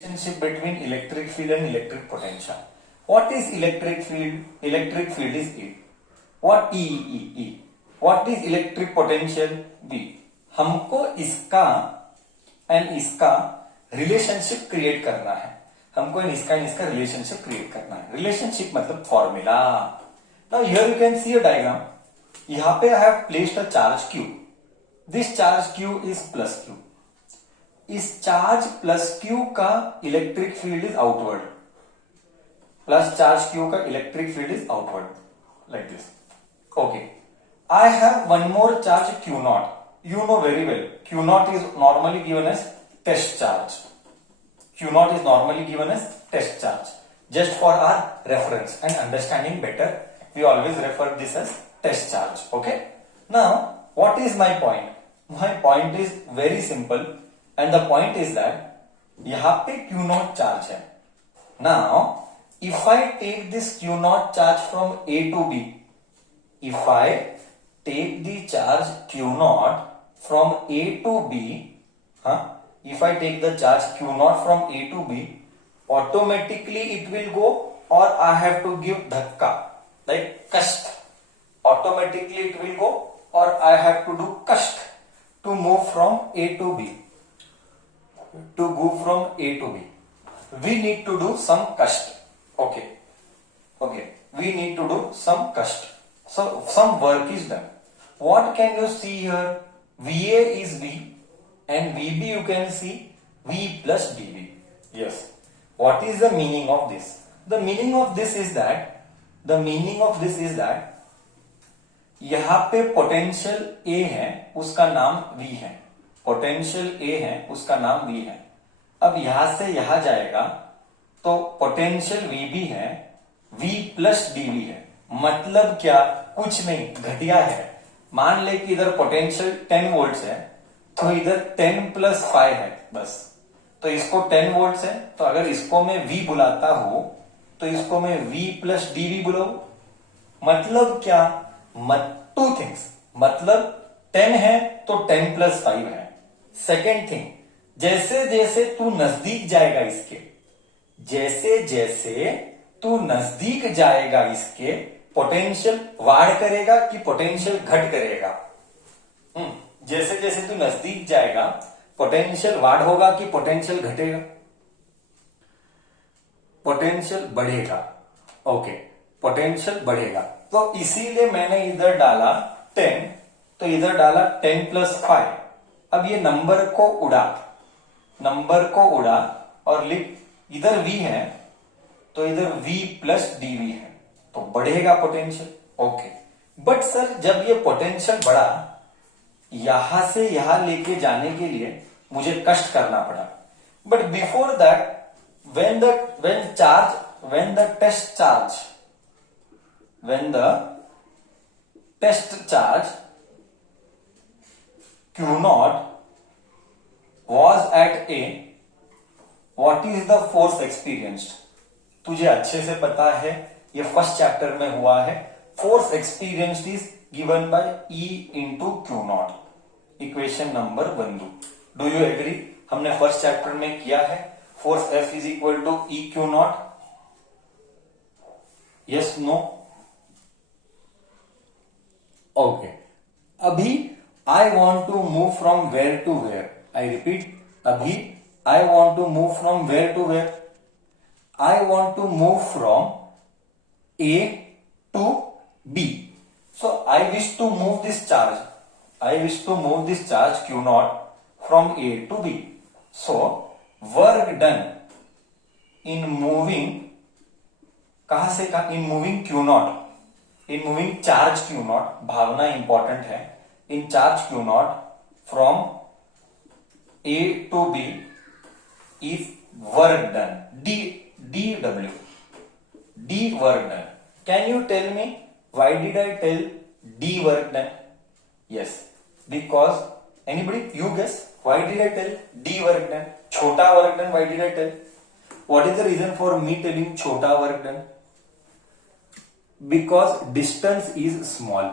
Relationship between electric field and electric potential. What is electric field? Electric field is E. What E. What is electric potential? V. हमको इसका and इसका relationship create करना है. हमको इसका relationship create करना है. रिलेशनशिप मतलब formula. Now here you can see a diagram. यहां पे I have placed a charge Q. This charge Q is plus Q. इस चार्ज प्लस Q का electric field is outward. Plus charge Q का electric field is outward like this. Okay, I have one more charge Q not. You know very well Q naught is normally given as test charge. Q naught is normally given as test charge. Just for our reference and understanding better, we always refer this as test charge. Okay. Now, what is my point? My point is very simple, and the point is that यहाँ पे Q naught charge है. Now, if I take this Q naught charge from A to B, if I take the charge Q naught from A to B, if I take the charge Q naught from A to B, automatically it will go, or I have to give dhakka, like kast. Automatically it will go, or I have to do kast to move from A to B. To go from A to B, we need to do some kast. Okay. We need to do some kast. So some work is done. What can you see here? VA is V and VB you can see V plus dV. Yes. What is the meaning of this? The meaning of this is that यहाँ पे potential A है, उसका नाम V है. Potential A है, उसका नाम V है. अब यहां से यहां जाएगा तो पोटेंशियल VB है, V प्लस dV है. मतलब क्या? कुछ नहीं, घटिया है. मान ले कि इधर पोटेंशियल 10 वोल्ट्स है, तो इधर 10 प्लस 5 है बस. तो इसको 10 वोल्ट्स है, तो अगर इसको मैं V बुलाता हूं तो इसको मैं V प्लस dV बुलाऊं. मतलब क्या? Two things. मतलब 10 है तो 10 प्लस 5 है. सेकेंड थिंग, जैसे जैसे तू नजदीक जाएगा इसके, जैसे जैसे तू नजदीक जाएगा इसके, पोटेंशियल वाढ़ करेगा कि पोटेंशियल घट करेगा? जैसे जैसे तू नजदीक जाएगा पोटेंशियल वाढ़ होगा कि पोटेंशियल घटेगा? पोटेंशियल बढ़ेगा. ओके, पोटेंशियल बढ़ेगा. तो इसीलिए मैंने इधर डाला 10, तो इधर डाला 10 प्लस 5. अब ये नंबर को उड़ा और लिख, इधर V है तो इधर V प्लस dV है, तो बढ़ेगा पोटेंशियल. ओके, बट सर जब ये पोटेंशियल बढ़ा, यहां से यहां लेके जाने के लिए मुझे कष्ट करना पड़ा. But before that, when the test charge Q naught was at A, what is the force experienced? तुझे अच्छे से पता है, ये फर्स्ट चैप्टर में हुआ है. Force experienced is given by E into Q not. Equation number 1. Do you agree? हमने फर्स्ट चैप्टर में किया है. Force F is equal to E Q not. Yes, no? Okay. अभी I want to move from where to where. I repeat, अभी I want to move from where to where. I want to move from A to B. So I wish to move this charge. Q naught from A to B. So work done in moving, कहां से कहां? In moving Q naught, in moving charge Q naught. Bhavna important है. In charge Q naught from A to B is work done. DW. D work done. Can you tell me why did I tell D work done? Yes, because anybody, you guess, why did I tell D work done? Chota work done, why did I tell? What is the reason for me telling chota work done? Because distance is small.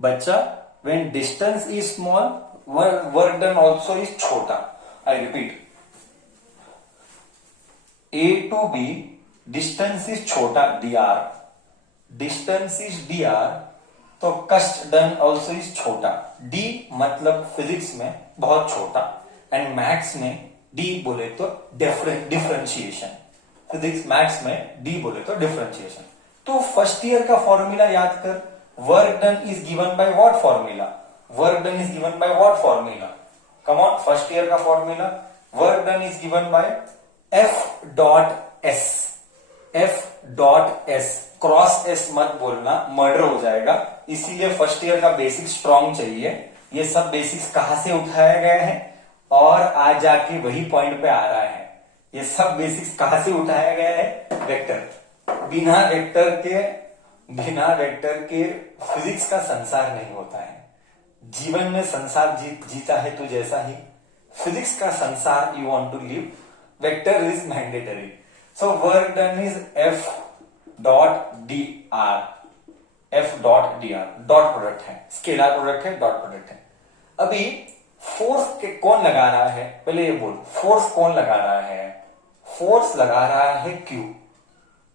Bacha, when distance is small, work done also is chota. I repeat, A to B distance is छोटा dr, distance is dr, तो कस्ट done also is छोटा। d मतलब physics में बहुत छोटा and maths में d बोले तो डिफरेंशिएशन, फिजिक्स मैथ्स में d बोले तो डिफरेंशिएशन। तो फर्स्ट ईयर का फॉर्मूला याद कर, work done is given by what formula, work done is given by what formula, come on first year का formula, work done is given by F dot S, F dot S, cross S मत बोलना, murder हो जाएगा, इसीलिए first year का basic strong चाहिए। ये सब बेसिक्स कहां से उठाए गए हैं और आज जाके वही पॉइंट पे आ रहा है। ये सब बेसिक्स कहां से उठाया गया है, वेक्टर। बिना वेक्टर के फिजिक्स का संसार नहीं होता है। जीवन में संसार जीता है तू जैसा ही, फिजिक्स का संसार you want to live, vector is mandatory. So work done is F dot D R, F dot D R, dot product है, स्केलर प्रोडक्ट है, डॉट प्रोडक्ट है। अभी फोर्स के कौन लगा रहा है, पहले ये बोल, फोर्स कौन लगा रहा है, फोर्स लगा रहा है क्यू,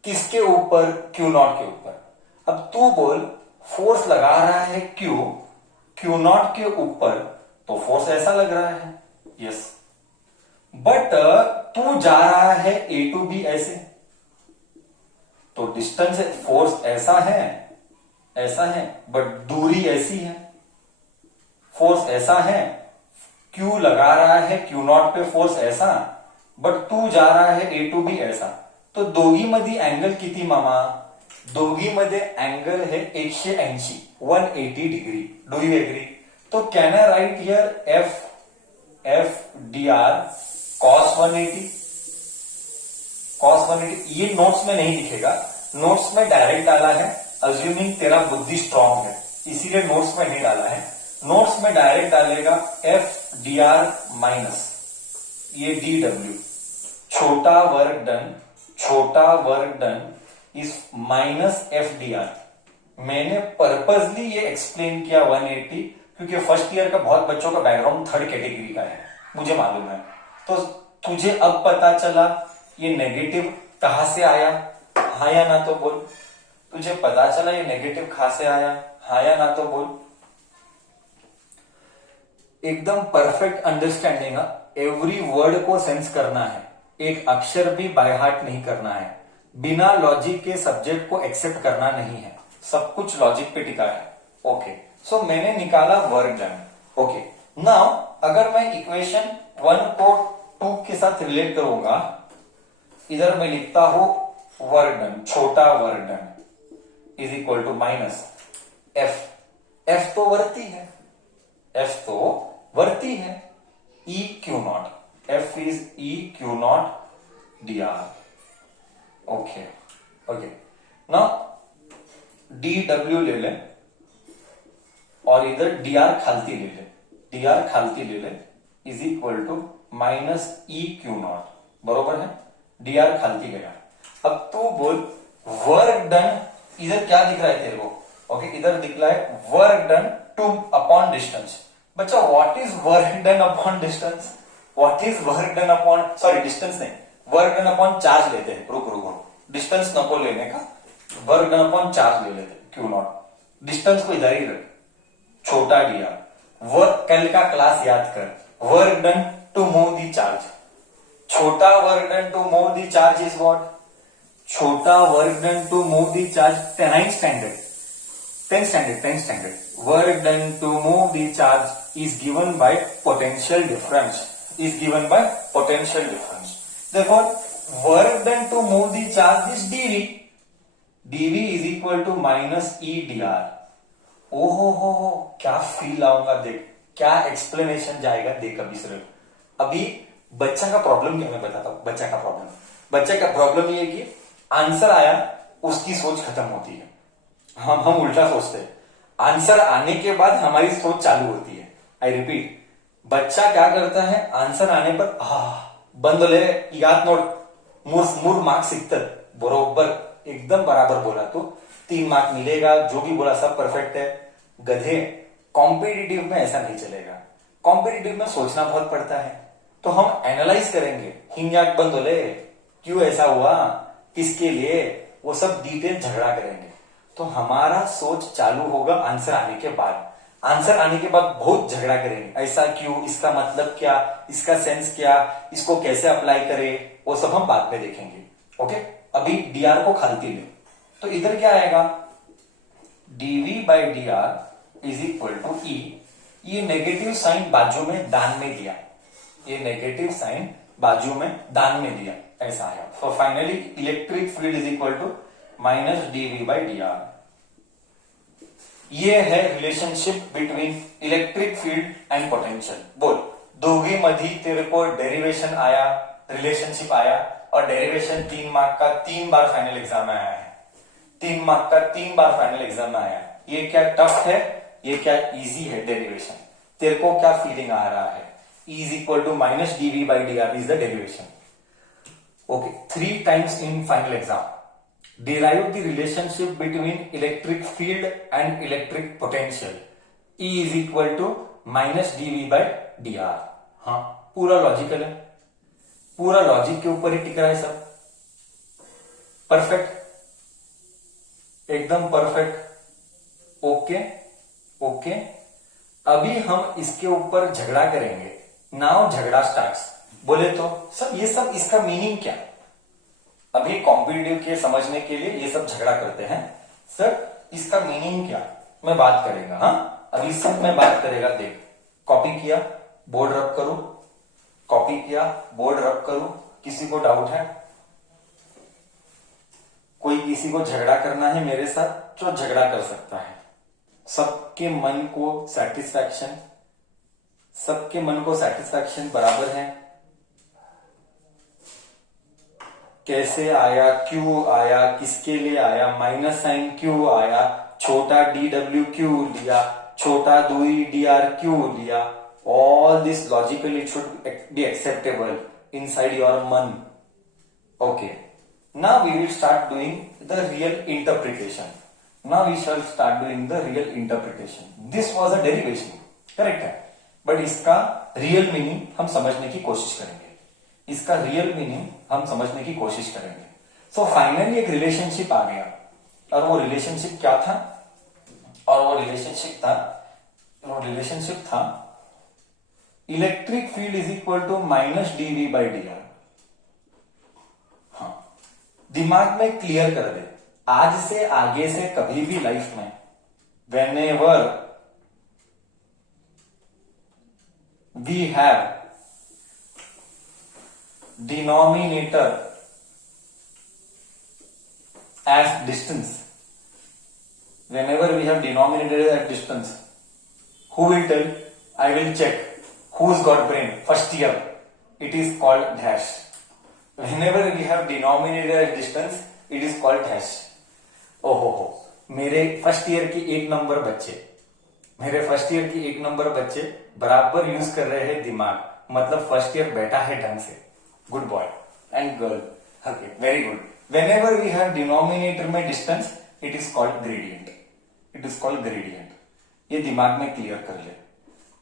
किसके ऊपर, क्यू नॉट के ऊपर। अब तू बोल फोर्स लगा रहा है क्यू, क्यू नॉट के ऊपर, तो फोर्स ऐसा लग रहा है, यस। बट तू जा रहा है ए टू बी ऐसे, तो डिस्टेंस फोर्स ऐसा है, बट दूरी ऐसी है, फोर्स ऐसा है, क्यू लगा रहा है क्यू नॉट पे फोर्स ऐसा, बट तू जा रहा है ए टू बी ऐसा, तो दोघी मध्ये अँगल किती मामा, दोघी मध्ये अँगल है 180, 180 डिग्री, डू यू एग्री। तो can I right here F D R cos 180, cos 180, ये नोट्स में नहीं दिखेगा, नोट्स में डायरेक्ट डाला है, अज्यूमिंग तेरा बुद्धि स्ट्रांग है इसीलिए नोट्स में नहीं डाला है। नोट्स में डायरेक्ट डालेगा एफ डी आर माइनस ये डी डब्ल्यू, छोटा work done is minus F D R. मैंने पर्पजली ये एक्सप्लेन किया 180 क्योंकि फर्स्ट ईयर का बहुत बच्चों का बैकग्राउंड थर्ड कैटेगरी का है, मुझे मालूम है। तो तुझे अब पता चला ये नेगेटिव कहां से आया, हाँ या ना तो बोल। तुझे पता चला ये नेगेटिव कहां से आया, हाँ या ना तो बोल। एकदम परफेक्ट अंडरस्टैंडिंग, एवरी वर्ड को सेंस करना है, एक अक्षर भी बाय हार्ट नहीं करना है, बिना लॉजिक के सब्जेक्ट को एक्सेप्ट करना नहीं है, सब कुछ लॉजिक पे टिका है। ओके, सो मैंने निकाला वर्क डन। ओके, नाउ अगर मैं इक्वेशन 1 को 2 के साथ रिलेट करूंगा, इधर मैं लिखता हूं वर्क डन, छोटा work done is equal to minus F, F तो वर्ती है, एफ तो वर्ती है, E Q naught, F is E Q naught D R. Okay okay, now D W ले ले और इधर डी आर खालती ले ले, डी आर खालती ले ले is equal to minus E Q naught, बरोबर है, डी आर खालती गया। अब तू बोल वर्क डन, इधर क्या दिख रहा है तेरे को, ओके इधर दिख रहा है work done to upon distance. बच्चा what is work done upon distance, what is work done upon, sorry distance नहीं, वर्क डन अपॉन चार्ज लेते हैं, रुक रुक रुक, डिस्टेंस नको लेने का, वर्क डन अपॉन चार्ज ले लेते क्यू नॉट, डिस्टेंस को इधर ही रख, छोटा डी आर। वर्क कल का क्लास याद कर, work done to move the charge, छोटा work done to move the charge is what, छोटा work done to move the charge, 10th standard, work done to move the charge is given by potential difference, therefore work done to move the charge is dv is equal to minus e dr। ओहो हो, क्या feel आऊंगा देख, क्या explanation जाएगा देख। अभी सिर्फ अभी बच्चा का प्रॉब्लम क्या मैं बताता हूं, बच्चा का प्रॉब्लम ये कि आंसर आया उसकी सोच खत्म होती है, हम उल्टा सोचते हैं, आंसर आने के बाद हमारी सोच चालू होती है। आई रिपीट, बच्चा क्या करता है, आंसर आने पर बंद ले याद नोट मूर मार्क्स सिकतात, बरोबर एकदम बराबर बोला तू, 3 मार्क मिलेगा, जो भी बोला सब परफेक्ट है। गधे, कॉम्पिटिटिव में ऐसा नहीं चलेगा, कॉम्पिटिटिव में सोचना बहुत पड़ता है, तो हम एनालाइज करेंगे, हिंग बंदोले क्यों ऐसा हुआ, किसके लिए, वो सब डिटेल झगड़ा करेंगे। तो हमारा सोच चालू होगा आंसर आने के बाद। आंसर आने के बाद बहुत झगड़ा करेंगे, ऐसा क्यों, इसका मतलब क्या, इसका सेंस क्या, इसको कैसे अप्लाई करें, वो सब हम बाद में देखेंगे। ओके, अभी dr को खालती ले, तो इधर क्या आएगा, dv by D R is equal to E. ये नेगेटिव साइन बाजू में दान में दिया, ये नेगेटिव साइन बाजू में दान में दिया, ऐसा आया। So finally electric field is equal to minus dv by D R. ये है relationship between electric field and potential. बोल, दोघी मधी तेरे को डेरिवेशन आया, रिलेशनशिप आया, और डेरिवेशन 3 मार्क का 3 बार फाइनल एग्जाम में आया है, 3 मार्क का 3 बार फाइनल एग्जाम में आया। ये क्या टफ है, ये क्या इजी है डेरिवेशन, तेरे को क्या फीलिंग आ रहा है, E is equal to minus dv by dr is the derivation. Okay, 3 times in final exam. Derive the relationship between electric field and electric potential. E is equal to minus dv by dr. हाँ, पूरा logical है, पूरा logic के ऊपर ही टिक रहा है सब। Perfect, एकदम परफेक्ट। ओके ओके, अभी हम इसके ऊपर झगड़ा करेंगे। नाउ झगड़ा स्टार्ट्स। बोले तो सर ये सब इसका मीनिंग क्या, अभी कॉम्पिटिटिव के समझने के लिए ये सब झगड़ा करते हैं, सर इसका मीनिंग क्या, मैं बात करेगा। हाँ, अभी सब मैं बात करेगा। देख, कॉपी किया, बोर्ड रब करूं, कॉपी किया, बोर्ड रब करूं, किसी को डाउट है, कोई किसी को झगड़ा करना है मेरे साथ जो झगड़ा कर सकता है। सबके मन को सेटिस्फैक्शन, सबके मन को सेटिस्फैक्शन बराबर है। कैसे आया, क्यों आया, किसके लिए आया, माइनस साइन क्यों आया, छोटा डी डब्ल्यू क्यों लिया, छोटा दुई डी आर क्यों लिया, all this logically should be acceptable inside your मन। Okay, now we will start doing the real interpretation. Now we shall start doing the real interpretation. This was a derivation, correct है, but इसका real meaning हम समझने की कोशिश करेंगे, इसका real meaning हम समझने की कोशिश करेंगे। सो फाइनली एक रिलेशनशिप आ गया, और वो रिलेशनशिप क्या था, और वो रिलेशनशिप था electric field is equal to minus DV by D R. हाँ, दिमाग में क्लियर कर दे, आज से आगे से कभी भी लाइफ में whenever we have denominator as distance, whenever we have denominator as distance, who will tell, I will check who's got brain, first year, it is called dash. Whenever we have denominator as distance, it is called dash. ओहो हो, मेरे first year के 1 number बच्चे, मेरे first year के 1 number बच्चे बराबर use कर रहे हैं दिमाग, मतलब फर्स्ट ईयर बैठा है ढंग से। Good boy and girl, okay, very good. Whenever we have denominator में distance, it is called gradient, it is called gradient. ये दिमाग में क्लियर कर ले।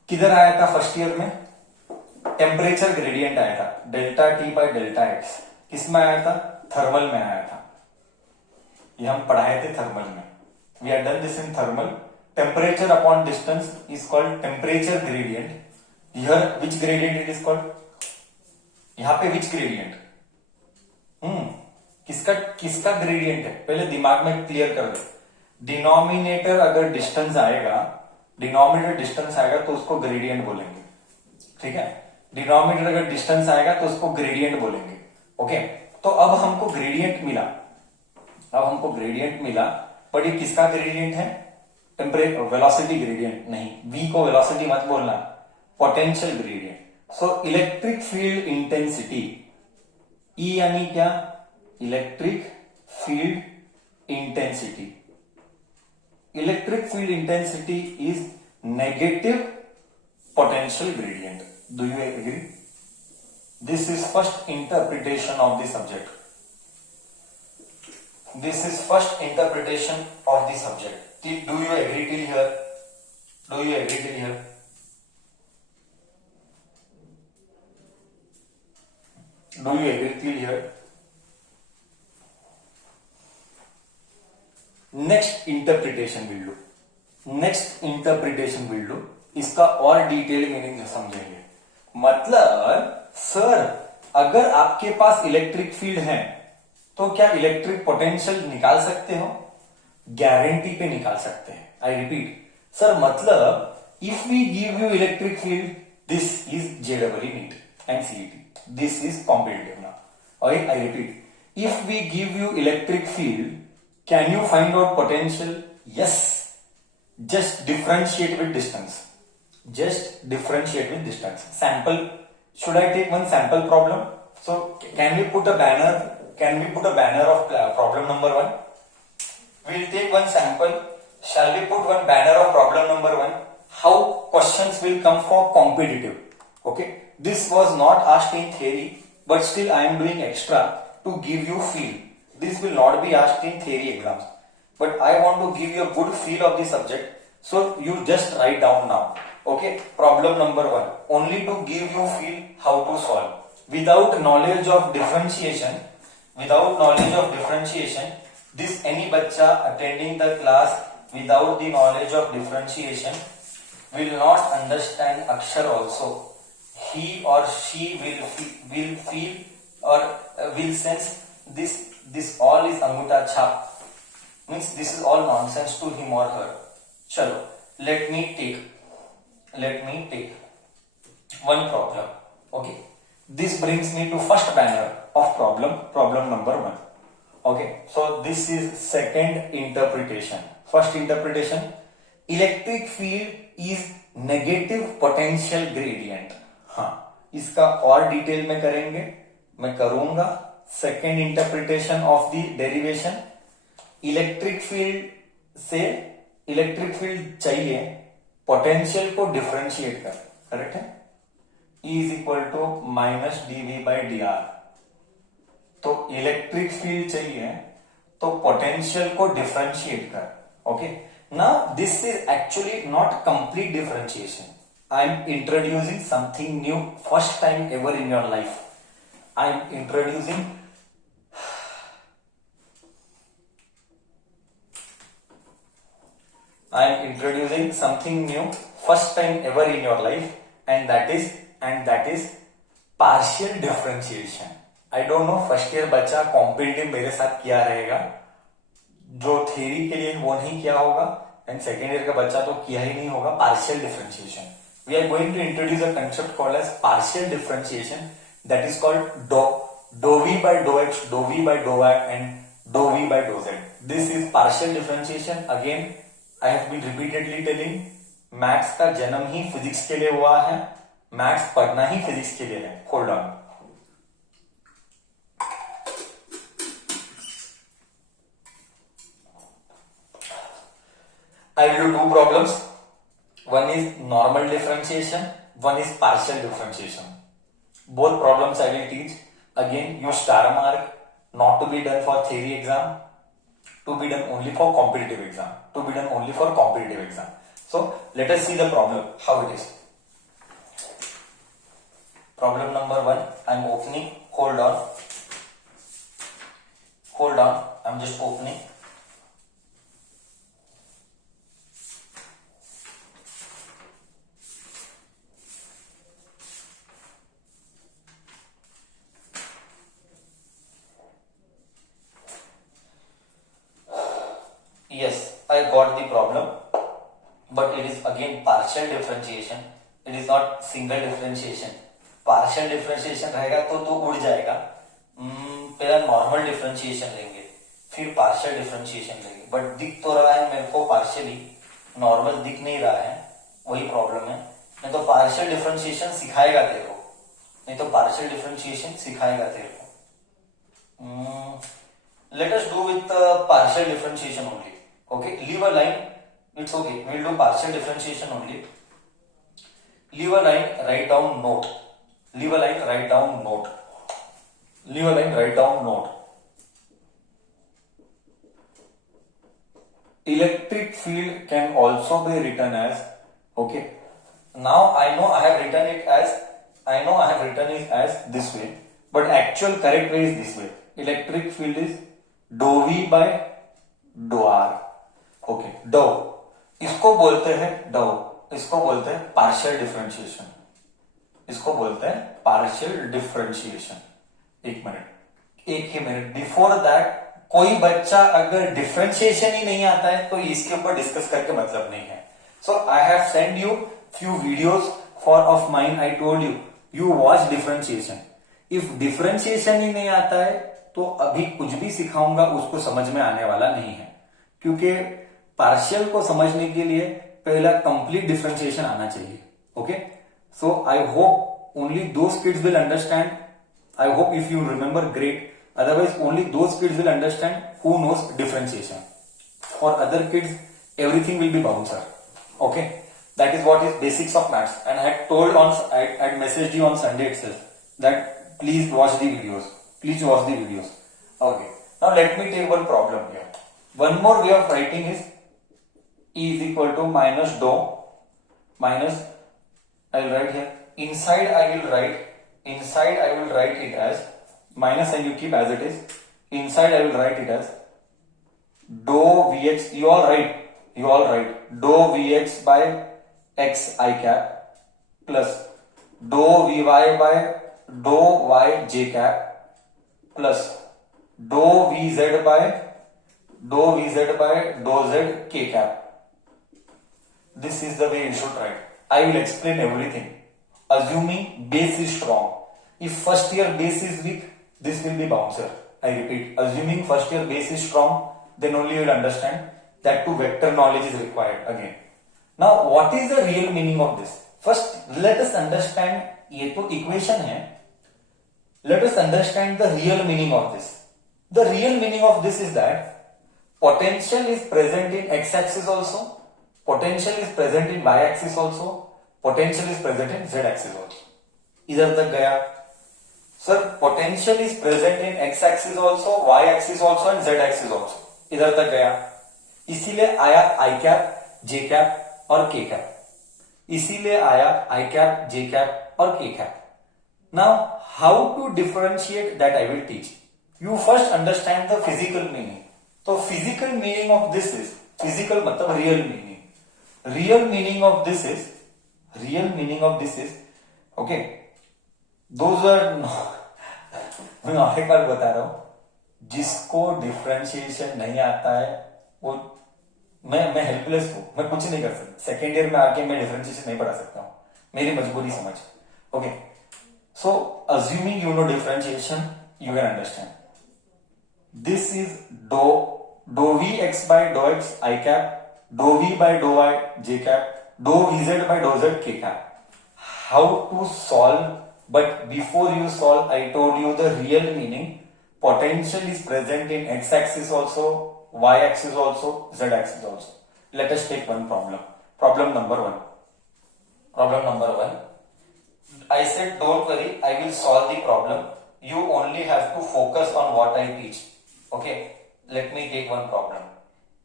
किधर आया था फर्स्ट ईयर में, टेम्परेचर ग्रेडियंट आया था, delta T by delta X. किसमें आया था, थर्मल में आया था, ये हम पढ़ाए थे थर्मल में। We are done this in thermal. Temperature upon distance is called temperature gradient. Here which gradient it is called, यहां पे विच ग्रेडियंट, किसका किसका ग्रेडियंट है, पहले दिमाग में क्लियर कर दो। डिनोमिनेटर अगर डिस्टेंस आएगा, डिनोमिनेटर डिस्टेंस आएगा तो उसको ग्रेडियंट बोलेंगे, ठीक है। डिनोमिनेटर अगर डिस्टेंस आएगा तो उसको ग्रेडियंट बोलेंगे। ओके, तो अब हमको ग्रेडियंट मिला, अब हमको ग्रेडियंट मिला, पर ये किसका ग्रेडियंट है, टेम्परेचर वेलोसिटी ग्रेडियंट नहीं, v को वेलोसिटी मत बोलना, potential gradient. So electric field intensity, E यानी क्या, electric field intensity. Electric field intensity is negative potential gradient. Do you agree? This is first interpretation of the subject, this is first interpretation of the subject. Do you agree till here? Do you agree till here? Do you agree till here? Next interpretation will do, next interpretation will do, इसका और detail meaning समझेंगे। मतलब sir अगर आपके पास electric field है तो क्या electric potential निकाल सकते हो? गारंटी पे निकाल सकते हैं। आई रिपीट सर, मतलब if we give you electric field, this is JEE level NEET and CET, this is competitive now. I repeat, if we give you electric field, can you find out potential? Yes. Just differentiate with distance. Just differentiate with distance. Sample. Should I take one sample problem? So can we put a banner? Can we put a banner of problem number 1? We'll take one sample. Shall we put one banner of problem number 1? How questions will come for competitive. Okay. This was not asked in theory, but still I am doing extra to give you feel. This will not be asked in theory exams, but I want to give you a good feel of the subject, so you just write down now. Okay, problem number 1, only to give you feel how to solve. Without knowledge of differentiation, this any bacha attending the class without the knowledge of differentiation will not understand akshar also. He or she will feel or will sense this all is anguta chap, means this is all nonsense to him or her. Chalo, let me take one problem. Okay, this brings me to first banner of problem number 1. Okay, so this is second interpretation. First interpretation, electric field is negative potential gradient. हाँ, इसका और detail में करेंगे, मैं करूंगा। Second interpretation of the derivation, electric field से electric field चाहिए, potential को डिफरेंशिएट कर, करेक्ट है, E is equal to minus dV by dr। तो इलेक्ट्रिक फील्ड चाहिए तो पोटेंशियल को डिफरेंशिएट कर। Okay, now this is actually not complete differentiation, I am introducing something new first time ever in your life. I am introducing something new first time ever in your life, and that is partial differentiation. I don't know first year बच्चा competitive मेरे साथ किया रहेगा, जो theory के लिए वो नहीं किया होगा, एंड सेकेंड ईयर का बच्चा तो किया ही नहीं होगा। Partial differentiation, we are going to introduce a concept called as partial differentiation, that is called dou v by dou x, dou v by dou y, and dou v by dou z. This is partial differentiation. Again, I have been repeatedly telling, maths का जन्म ही physics के लिए हुआ है, maths पढ़ना ही physics के लिए है। Hold on, I will do 2 problems. One is normal differentiation, one is partial differentiation. Both problems I will teach. Again, your star mark, not to be done for theory exam, to be done only for competitive exam. So let us see the problem, how it is. Problem number 1, I am opening. Hold on, I am just opening. Yes, I got the problem, but it is again partial differentiation. It is not single differentiation. Partial differentiation रहेगा तो उड़ जाएगा। पहला normal differentiation लेंगे, फिर partial differentiation लेंगे, but दिख तो रहा है मेरे को पार्शियली, नॉर्मल दिख नहीं रहा है, वही प्रॉब्लम है। नहीं तो पार्शियल डिफरेंशिएशन सिखाएगा तेरे को, let us do with partial differentiation only. Okay, leave a line, it's okay, we'll do partial differentiation only. Leave a line, write down note. Electric field can also be written as, okay, now I know I have written it as this way, but actual correct way is this way. Electric field is dou V by dou R. Okay, dou इसको बोलते हैं dou, इसको बोलते हैं partial differentiation, इसको बोलते हैं partial differentiation. एक मिनट बिफोर दैट कोई बच्चा अगर डिफरेंशिएशन ही नहीं आता है तो इसके ऊपर डिस्कस करके मतलब नहीं है. So I have send you few videos for of mine. I told you watch differentiation. If differentiation ही नहीं आता है तो अभी कुछ भी सिखाऊंगा उसको समझ में आने वाला नहीं है, क्योंकि पार्शियल को समझने के लिए पहला कंप्लीट डिफरेंशिएशन आना चाहिए. Okay, so I hope only those kids will understand. I hope if you remember great. Otherwise, only those kids will understand who knows differentiation. For other kids, everything will be bouncer. Okay, that is what is basics of maths. And I had I had messaged you on Sunday itself that please watch the videos. Please watch the videos. Okay. Now let me take one problem here. One more way of writing is E is equal to minus dou minus. I will write here inside. I will write it as minus, and you keep as it is. Inside I will write it as dou Vx. You all write dou Vx by x I cap plus dou Vy by dou y j cap plus dou Vz by dou z k cap. This is the way you should write. I will explain everything assuming base is strong. If first year base is weak, this will be bouncer. I repeat, assuming first year base is strong, then only you will understand. That too vector knowledge is required again. Now what is the real meaning of this? First let us understand, ये तो equation है. Let us understand the real meaning of this. The real meaning of this is that potential is present in x axis also, potential is present in y axis also, potential is present in z axis also. इधर तक गया. Sir, potential is present in x axis also, y axis also and z axis also. इधर तक गया. इसीलिए आया i cap, j cap और k cap. इसीलिए आया i cap, j cap और k cap. Now, how to differentiate that I will teach. You first understand the physical meaning. तो physical meaning of this is, physical मतलब real meaning. Real meaning of this is, okay. Those are मैं एक बार बता रहा हूं, जिसको differentiation नहीं आता है वो मैं हेल्पलेस हूं, मैं कुछ नहीं कर सकता. सेकेंड ईयर में आके मैं डिफरेंशिएशन नहीं पढ़ा सकता हूं, मेरी मजबूरी समझ. Okay, so assuming you know differentiation, you can understand. This is dou Vx by dou x I cap, dou V by dou y j cap, dou Vz by dou z k cap. How to solve? But before you solve, I told you the real meaning. Potential is present in x axis also, y axis also, z axis also. Let us take one problem. Problem number one. I said don't worry, I will solve the problem. You only have to focus on what I teach. Okay, let me take one problem.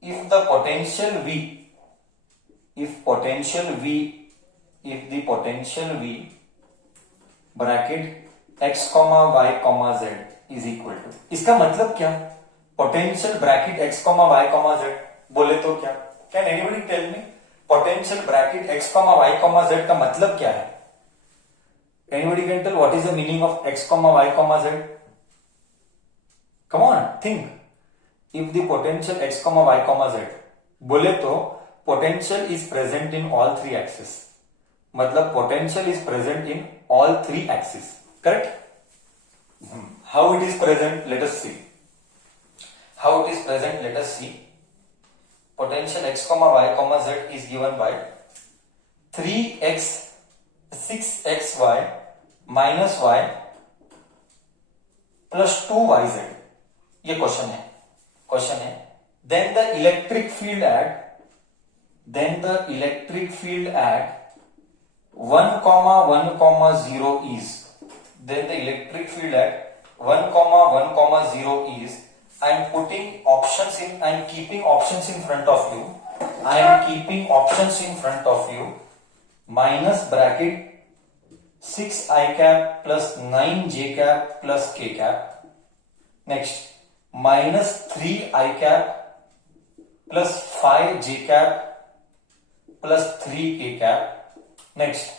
If the potential V bracket x, y, z is equal to, इसका मतलब क्या? Potential bracket x, y, z बोले तो क्या? Can anybody tell me potential bracket x, y, z का मतलब क्या है? Anybody can tell what is the meaning of x, y, z? Come on, think. If the potential x, y, z बोले तो potential is present in all three axis. मतलब potential is present in all three axes, correct? How it is present, let us see. Potential x, y, z is given by 3x 6xy minus y plus 2yz. ये question है. Then the electric field at 1, 1, 0 is, then the electric field at 1, 1, 0 is, I am putting options in, I am keeping options in front of you, minus bracket 6i cap plus 9j cap plus k cap. Next, minus 3i cap plus 5j cap plus 3k cap. Next,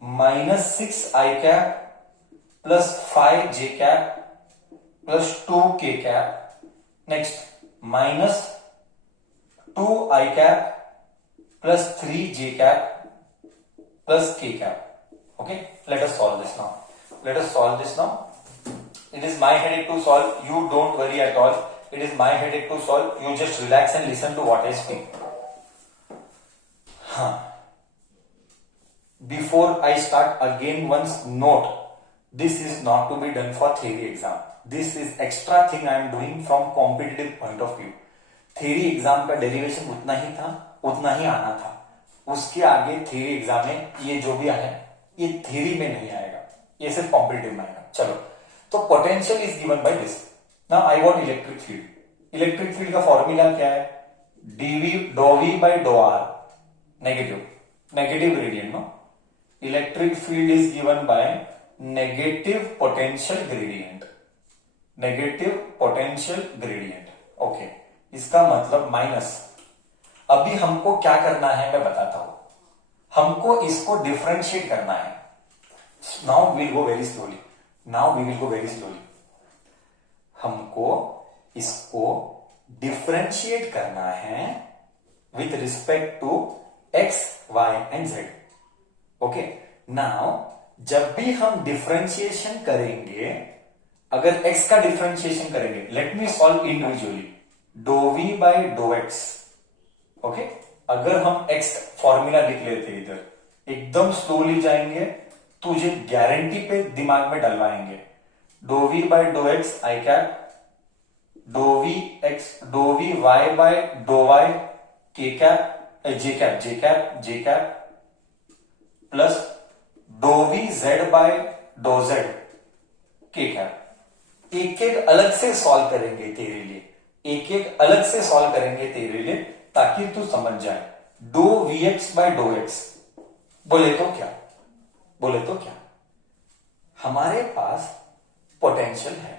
minus 6i cap plus 5j cap plus 2k cap. Next, minus 2i cap plus 3j cap plus k cap. Okay, let us solve this now. Let us solve this now. It is my headache to solve. You don't worry at all. It is my headache to solve. You just relax and listen to what I speak. Before I start, again once note, this is not to be done for theory exam. This is extra thing I am doing from competitive point of view. theory exam का derivation उतना ही था, उतना ही आना था. उसके आगे theory exam में ये जो भी आया ये theory में नहीं आएगा, ये सिर्फ competitive में आएगा. चलो, तो potential is given by this. Now I want electric field. Electric field का formula क्या है? dou v by dou r, negative gradient, no? Electric field is given by negative potential gradient. Negative potential gradient. Okay. इसका मतलब minus. अभी हमको क्या करना है मैं बताता हूं. हमको इसको डिफरेंशिएट करना है. Now we will go very slowly. हमको इसको डिफरेंशिएट करना है with respect to x, y and z. Okay. Now जब भी हम डिफरेंशिएशन करेंगे, अगर x का डिफरेंशिएशन करेंगे, let me solve individually. Do v by dough x. Okay. अगर हम x फॉर्मूला लिख लेते इधर, एकदम स्लोली जाएंगे, तुझे गारंटी पे दिमाग में डलवाएंगे. डो v by dough x I cap, डो v y बाय डो y k cap, J cap plus डो v z बाय डो z k कैप. एक एक अलग से सॉल्व करेंगे तेरे लिए, ताकि तू समझ जाए. Do vx by dough x बोले तो क्या हमारे पास पोटेंशियल है,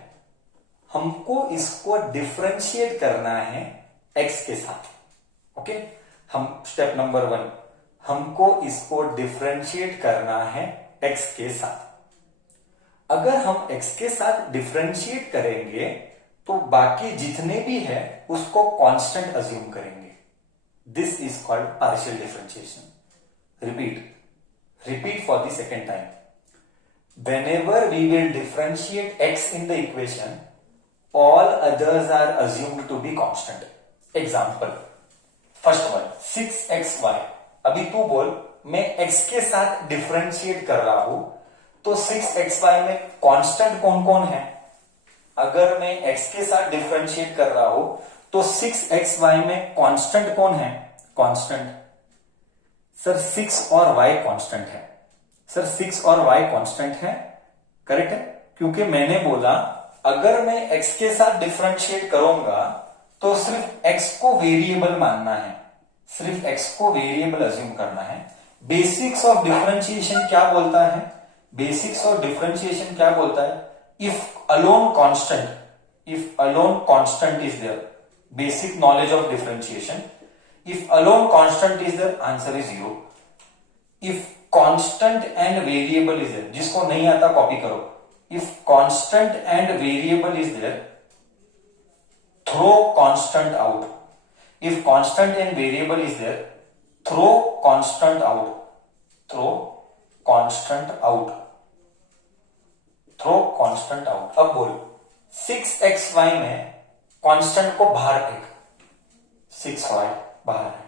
हमको इसको डिफरेंशिएट करना है x के साथ. ओके. हम स्टेप नंबर 1, हमको इसको डिफरेंशिएट करना है x के साथ. अगर हम x के साथ डिफरेंशिएट करेंगे तो बाकी जितने भी है उसको कांस्टेंट अज्यूम करेंगे. This is called partial differentiation. Repeat for the second time. whenever we will differentiate x in the equation, all others are assumed to be constant. Example, first one 6xy. अभी तू बोल, मैं x के साथ differentiate कर रहा हूं तो 6xy में कांस्टेंट कौन कौन है? अगर मैं x के साथ डिफरेंशिएट कर रहा हूं तो 6xy में कांस्टेंट कौन है? कांस्टेंट सर 6 और y कांस्टेंट है. सर 6 और y कांस्टेंट है, करेक्ट है, क्योंकि मैंने बोला अगर मैं x के साथ डिफरेंशिएट करूंगा तो सिर्फ x को वेरिएबल मानना है, सिर्फ x को वेरिएबल अज्यूम करना है. बेसिक्स ऑफ डिफरेंशिएशन क्या बोलता है? If alone constant is there. Basic knowledge of differentiation. If alone constant is there, answer is 0. If constant and variable is there, जिसको नहीं आता कॉपी करो. If constant and variable is there, throw constant out. If constant and variable is there, throw constant out. अब बोल 6xy में constant को बाहर फेंक, 6y बाहर है.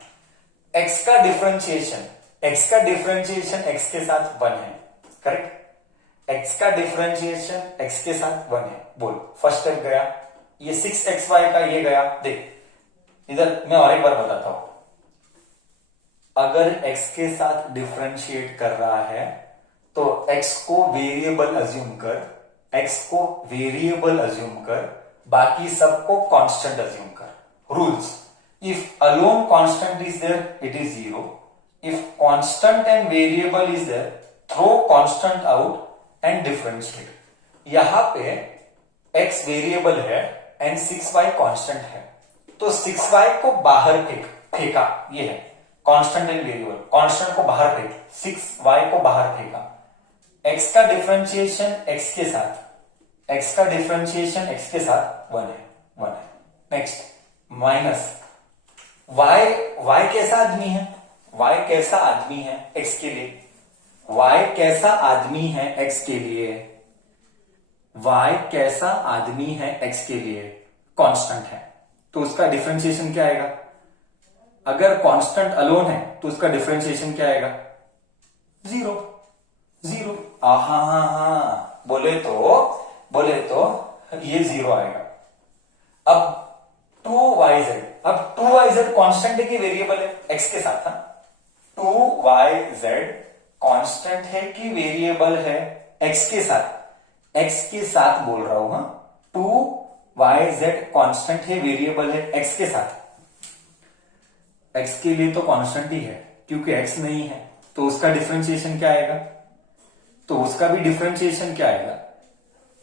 x का डिफरेंशिएशन x के साथ 1 है, करेक्ट. x का डिफरेंशिएशन x के साथ 1 है. बोल, फर्स्ट स्टेप गया, ये 6xy का ये गया. देख इधर मैं और एक बार बताता हूं. अगर x के साथ डिफरेंशिएट कर रहा है तो x को वेरिएबल अज्यूम कर, बाकी सबको कांस्टेंट अज्यूम कर. Rules: if alone constant is there, it is 0. If constant and variable is there, throw constant out and differentiate. यहां पे x वेरिएबल है एंड 6y कांस्टेंट है, तो 6y को बाहर फेंका, ये है कांस्टेंट एंड वेरिएबल, कांस्टेंट को बाहर फेंक, 6y को बाहर फेंका, x का डिफरेंशिएशन x के साथ, x का डिफरेंशिएशन x के साथ 1 है। नेक्स्ट माइनस y कैसा आदमी है, y कैसा आदमी है x के लिए, y कैसा आदमी है x के लिए, y कैसा आदमी है x के लिए, कांस्टेंट है, तो उसका डिफरेंशिएशन क्या आएगा, अगर कांस्टेंट अलोन है तो उसका डिफरेंशिएशन क्या आएगा, जीरो। बोले तो ये जीरो आएगा। अब 2yz, अब 2yz कांस्टेंट है कि वेरिएबल है x के साथ, 2yz कांस्टेंट है कि वेरिएबल है x के साथ, x के साथ बोल रहा हूं, 2yz कांस्टेंट है वेरिएबल है x के साथ, x के लिए तो कांस्टेंट ही है क्योंकि x नहीं है, तो उसका डिफरेंशिएशन क्या आएगा, तो उसका भी डिफरेंशिएशन क्या आएगा,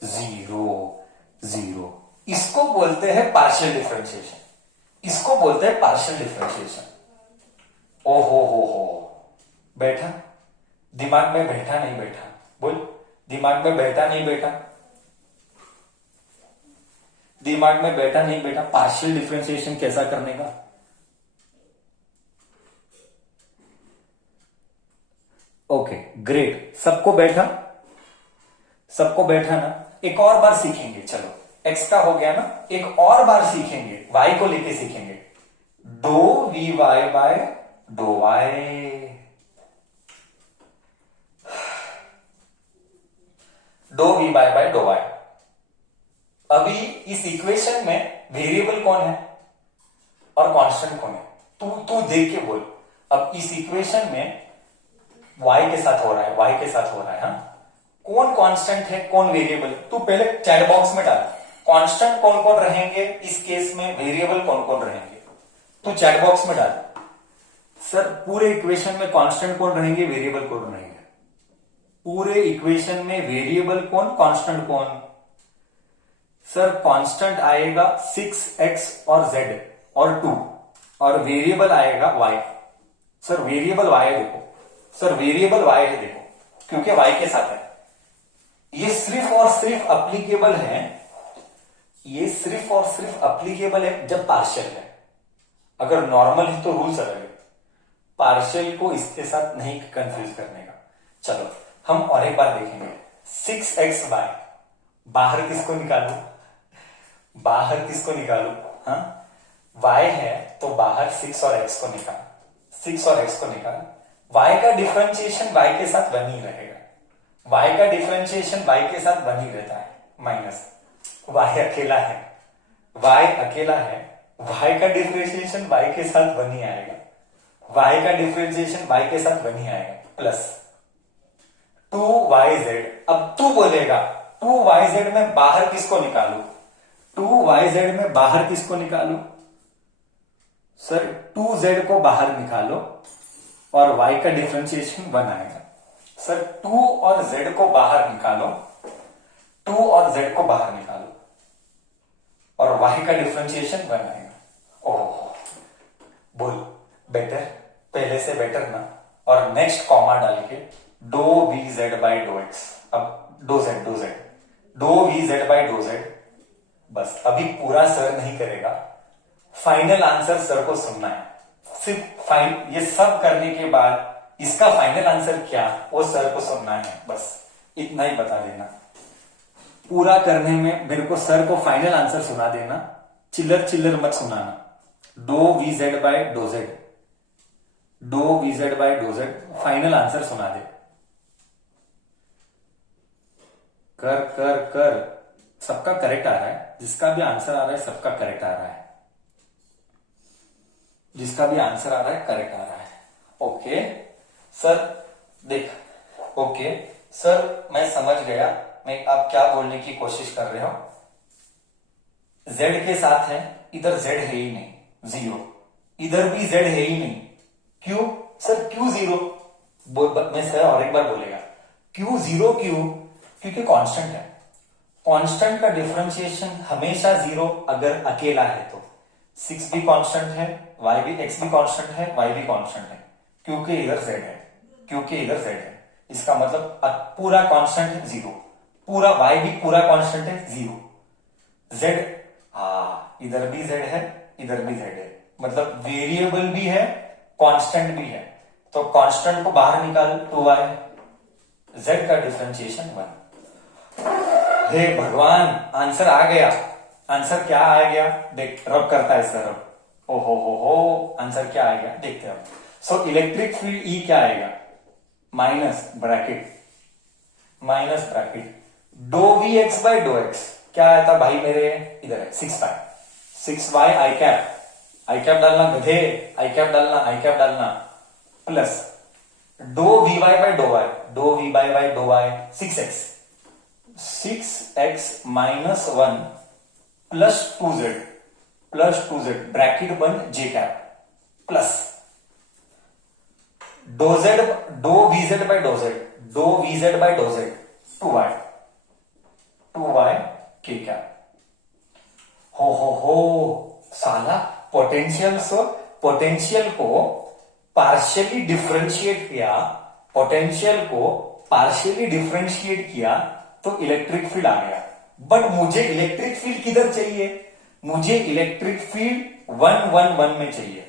जीरो। इसको बोलते हैं पार्शियल डिफरेंशिएशन, इसको बोलते हैं पार्शियल डिफरेंशिएशन। हो बैठा, दिमाग में बैठा नहीं बैठा, बोल, दिमाग में बैठा नहीं बैठा, दिमाग में बैठा नहीं बैठा, पार्शियल डिफरेंशिएशन कैसा करने का। ओके ग्रेट, सबको बैठा ना। एक और बार सीखेंगे, चलो x का हो गया ना, एक और बार सीखेंगे, y को लेके सीखेंगे, do V Y by do Y, do V Y by do Y. अभी इस इक्वेशन में वेरिएबल कौन है और कांस्टेंट कौन है, तू देख के बोल। अब इस इक्वेशन में y के साथ हो रहा है, y के साथ हो रहा है, हाँ, कौन कांस्टेंट है कौन वेरिएबल, तू पहले चैट बॉक्स में डाल, कांस्टेंट कौन कौन रहेंगे इस केस में, वेरिएबल कौन कौन रहेंगे, तू चैट बॉक्स में डाल। सर पूरे इक्वेशन में कांस्टेंट कौन रहेंगे, वेरिएबल कौन रहेंगे, पूरे इक्वेशन में वेरिएबल कौन, कांस्टेंट कौन। सर कांस्टेंट आएगा 6x और z और 2, और वेरिएबल आएगा y। सर वेरिएबल y है, देखो सर वेरिएबल y है, देखो क्योंकि y के साथ है, ये सिर्फ और सिर्फ अप्लीकेबल है, ये सिर्फ और सिर्फ अप्लीकेबल है जब पार्शियल है, अगर नॉर्मल है तो रूल्स अलग है, पार्शियल को इसके साथ नहीं कंफ्यूज करने का। चलो हम और एक बार देखेंगे, 6xy, बाहर किसको निकालू, बाहर किसको निकालू, हाँ y है तो बाहर 6 और x को निकाल, 6 और x को निकाल, y का डिफरेंशिएशन y के साथ बनी रहेगा, y का डिफरेंशिएशन y के साथ बनी रहता है, माइनस y अकेला है, y अकेला है, y का डिफरेंशिएशन y के साथ बनी आएगा, y का डिफरेंशिएशन y के साथ बनी आएगा, प्लस 2yz। अब तू बोलेगा 2yz में बाहर किसको निकालू, 2yz में बाहर किसको निकालू, सर 2z को बाहर निकालो और y का डिफरेंशिएशन 1 आएगा। सर 2 और z को बाहर निकालो, 2 और z को बाहर निकालो और y का डिफरेंशिएशन 1 आएगा। ओह बोल बेटर, पहले से बेटर ना। और नेक्स्ट कॉमा डाल के डो वी जेड बाई डो एक्स, अब डो जेड डो वी जेड बाई डो जेड, बस अभी पूरा सर नहीं करेगा, फाइनल आंसर सर को सुनना है, सिर्फ ये सब करने के बाद इसका फाइनल आंसर क्या वो सर को सुनना है, बस इतना ही बता देना। पूरा करने में मेरे को सर को फाइनल आंसर सुना देना, चिल्लर चिल्लर मत सुनाना। डो वी जेड बाय डो जेड, डो वी जेड बाय डो जेड, फाइनल आंसर सुना दे। कर कर कर, सबका करेक्ट आ रहा है, जिसका भी आंसर आ रहा है सबका करेक्ट आ रहा है, जिसका भी आंसर आ रहा है करेक्ट आ रहा है। ओके सर देख, ओके सर मैं समझ गया, मैं आप क्या बोलने की कोशिश कर रहे हो। z के साथ है, इधर z है ही नहीं, जीरो, इधर भी z है ही नहीं, क्यों सर, क्यों जीरो। मैं सर और एक बार बोलेगा, क्यों जीरो? क्यों? क्योंकि कांस्टेंट है। कांस्टेंट का डिफरेंशिएशन हमेशा जीरो अगर अकेला है तो। 6 भी कांस्टेंट है, y भी, x भी कांस्टेंट है, y भी कांस्टेंट है, क्योंकि इधर z है, क्योंकि इधर z है। इसका मतलब पूरा कांस्टेंट है जीरो, पूरा y भी पूरा कांस्टेंट है जीरो। z, इधर भी z है, इधर भी z है, मतलब वेरिएबल भी है, कांस्टेंट भी है। तो कांस्टेंट को बाहर निकाल, 2y, z का डिफरेंशिएशन 1। हे भगवान, आंसर आ गया। आंसर क्या आ गया? देख, रब करता है सर, रब। हो, आंसर क्या आएगा देखते हैं। सो इलेक्ट्रिक फील्ड ई क्या आएगा? माइनस ब्रैकेट डो वी एक्स बाई डो एक्स। क्या आया था भाई मेरे? इधर है 6y आई कैप डालना गधे, आई कैप डालना प्लस डो वी वाई बाई डो Y 6x minus 1 plus 2z bracket बन जे कैप प्लस डो वीजेड बाई डो जेड 2y के कैप। हो साला, पोटेंशियल को पार्शियली डिफरेंशिएट किया तो इलेक्ट्रिक फील्ड आ गया। बट मुझे इलेक्ट्रिक फील्ड किधर चाहिए? मुझे इलेक्ट्रिक फील्ड 1 1 1 में चाहिए।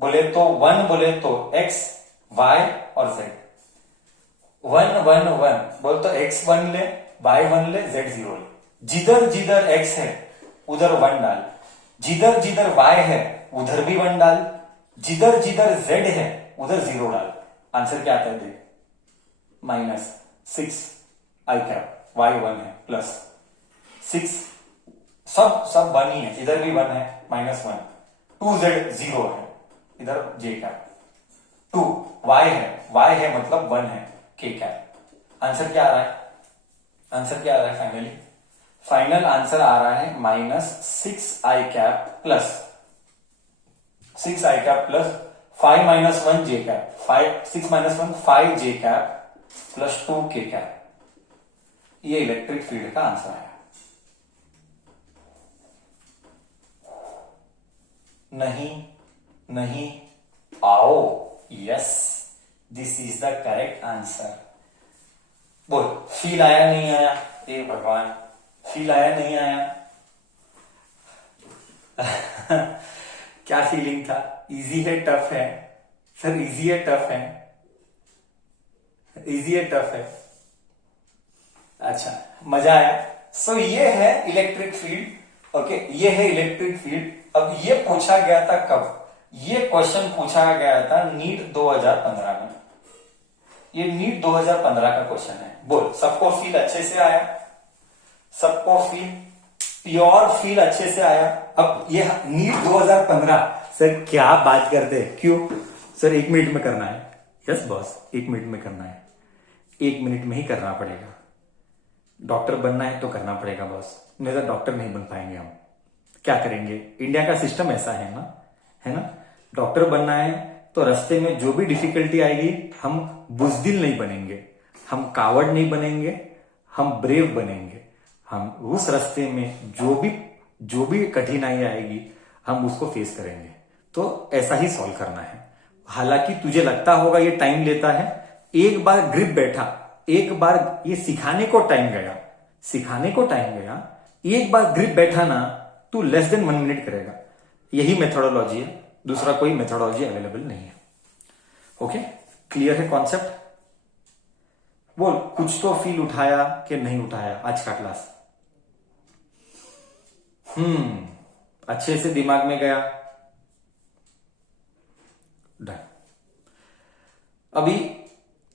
बोले तो x y और z। 1 1 1 बोले तो x 1 ले, y 1 ले, z 0 ले। जिधर x है उधर 1 डाल, जिधर y है उधर भी 1 डाल, जिधर z है उधर 0 डाल। आंसर क्या आता है देख, -6 आई कैप, y 1 है प्लस 6, सब 1 ही है, इधर भी 1 है, -1, 2z 0 है, इधर j कैप, 2 y है मतलब 1 है, k कैप। आंसर क्या आ रहा है? फाइनल आंसर आ रहा है -6 I cap plus 5 - 1 j cap, 6 - 1 5 j cap plus 2 k cap. ये इलेक्ट्रिक फील्ड का आंसर आया। नहीं आओ, yes, this is the correct answer. बोल, फील आया नहीं आया? ए भगवान, फील आया नहीं आया? क्या फीलिंग था? इजी है टफ है? सर इजी है टफ है? इजी है टफ है? अच्छा, मजा आया। सो ये है इलेक्ट्रिक फील्ड। ओके, ये है इलेक्ट्रिक फील्ड। अब ये पूछा गया था कब? ये क्वेश्चन पूछा गया था नीट 2015 में। ये नीट 2015 का क्वेश्चन है। बोल, सबको फील अच्छे से आया? सबको फील, प्योर फील अच्छे से आया? अब ये नीट 2015, सर क्या बात करते हैं? क्यों सर? 1 मिनट में करना है। यस बॉस, 1 मिनट में करना है, 1 मिनट में ही करना पड़ेगा। डॉक्टर बनना है तो करना पड़ेगा बॉस, नहीं तो डॉक्टर नहीं बन पाएंगे हम। क्या करेंगे? इंडिया का सिस्टम ऐसा है ना। डॉक्टर बनना है तो रास्ते में जो भी डिफिकल्टी आएगी, हम बुजदिल नहीं बनेंगे, हम कावड़ नहीं बनेंगे, हम ब्रेव बनेंगे। हम उस रास्ते में जो भी कठिनाई आएगी, हम उसको फेस करेंगे। तो ऐसा ही सॉल्व करना है। हालांकि तुझे लगता होगा ये टाइम लेता है, एक बार ग्रिप बैठा, एक बार ये सिखाने को टाइम गया, एक बार ग्रिप बैठा ना, तू लेस देन 1 मिनट करेगा। यही मेथोडोलॉजी है, दूसरा कोई मेथोडोलॉजी अवेलेबल नहीं है। ओके, क्लियर है कॉन्सेप्ट? बोल, कुछ तो फील उठाया कि नहीं उठाया आज का क्लास? अच्छे से दिमाग में गया? डन। अभी